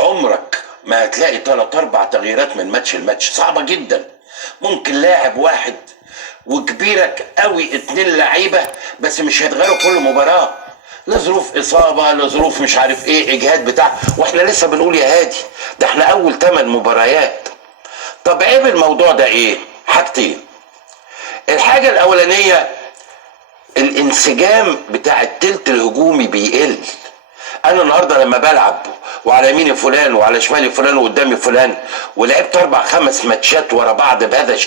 عمرك ما هتلاقي 3 4 تغييرات من ماتش لماتش، صعبة جدا. ممكن لاعب واحد وكبيرك قوي 2 لعيبة بس مش هيتغيروا كل مباراة، لظروف إصابة لظروف مش عارف ايه اجهاد بتاع، واحنا لسه بنقول يا هادي ده احنا اول 8 مباريات. طب عيب الموضوع ده ايه؟ حاجتين. الحاجة الاولانية الانسجام بتاع التلت الهجومي بيقل. انا النهارده لما بلعب وعلى يميني فلان وعلى شمالي فلان وقدامي فلان ولعبت 4 5 ماتشات ورا بعض بهذا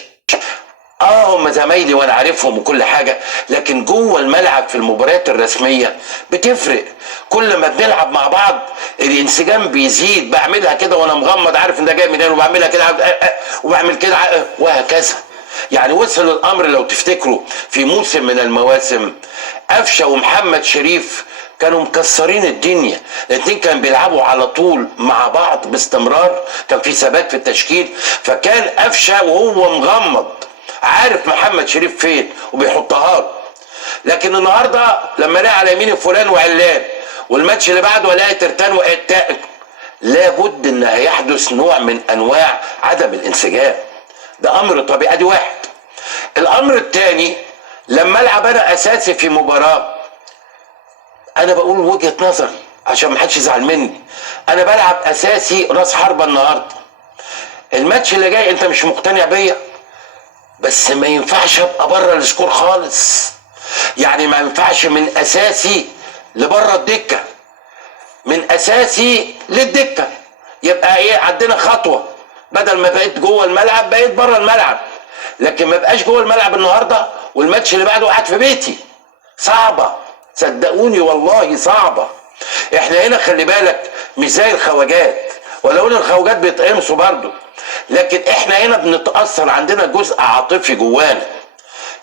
هم زمايلي وانا عارفهم وكل حاجه، لكن جوه الملعب في المباريات الرسميه بتفرق. كل ما بنلعب مع بعض الانسجام بيزيد، بعملها كده وانا مغمض عارف ان ده جاي منين، وبعملها كده وبعمل كده وهكذا. يعني وصل الامر لو تفتكروا في موسم من المواسم قفشه ومحمد شريف كانوا مكسرين الدنيا، الاتنين كانوا بيلعبوا على طول مع بعض باستمرار، كان في ثبات في التشكيل، فكان قفشه وهو مغمض عارف محمد شريف فين وبيحطها له. لكن النهارده لما الاقي على يميني فلان وعلان والماتش اللي بعده الاقي ترتان وقتاء، لابد ان هيحدث نوع من انواع عدم الانسجام، ده امر طبيعي. ادي واحد. الامر الثاني لما العب انا اساسي في مباراه، انا بقول وجهه نظري عشان ما حدش يزعل مني، انا بلعب اساسي راس حربه النهارده، الماتش اللي جاي انت مش مقتنع بيا بس ما ينفعش ابقى بره السكور خالص. يعني ما ينفعش من اساسي لبره الدكه، من اساسي للدكه، يبقى ايه عندنا خطوه، بدل ما بقيت جوه الملعب بقيت بره الملعب. لكن ما بقاش جوه الملعب النهارده والماتش اللي بعده قاعد في بيتي، صعبه، صدقوني والله صعبه. احنا هنا خلي بالك مش زي الخواجات، ولو ان الخواجات بيتقمصوا برضه، لكن احنا هنا بنتاثر، عندنا جزء عاطفي جوانا.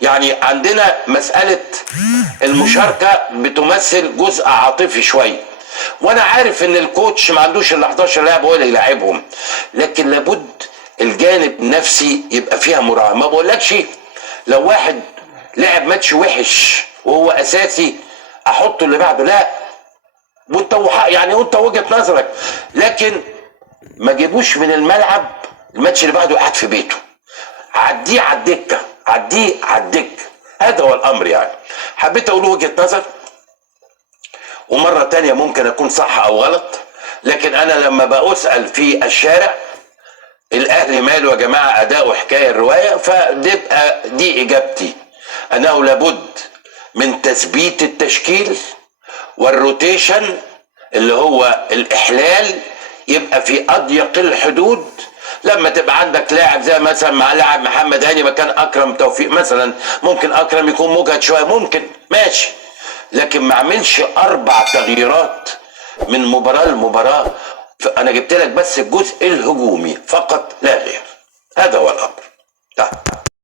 يعني عندنا مساله المشاركه بتمثل جزء عاطفي شويه، وانا عارف ان الكوتش ما عندوش ال 11 لاعب هو اللي يلعبهم، لكن لابد الجانب النفسي يبقى فيها مراعاه. ما بقولكش لو واحد لعب ماتش وحش وهو اساسي احطه اللي بعده، لا، وانت يعني وانت وجهه نظرك، لكن ما جيبوش من الملعب الماتش اللي بعده قاعد في بيته، عديه على الدكه، عديه على الدكه. هذا هو الامر. يعني حبيت اقول وجهه نظر، ومره تانية ممكن اكون صح او غلط، لكن انا لما بسال في الشارع الاهلي ماله يا جماعه اداؤه حكايه الروايه، فديبقى دي اجابتي، انه لابد من تثبيت التشكيل والروتيشن اللي هو الاحلال يبقى في اضيق الحدود. لما تبقى عندك لاعب زي مثلا مع لاعب محمد هاني مكان اكرم توفيق مثلا، ممكن اكرم يكون مجهد شويه، ممكن ماشي، لكن ما اعملش 4 تغييرات من مباراه لمباراه. انا جبت لك بس الجزء الهجومي فقط لا غير، هذا هو الامر.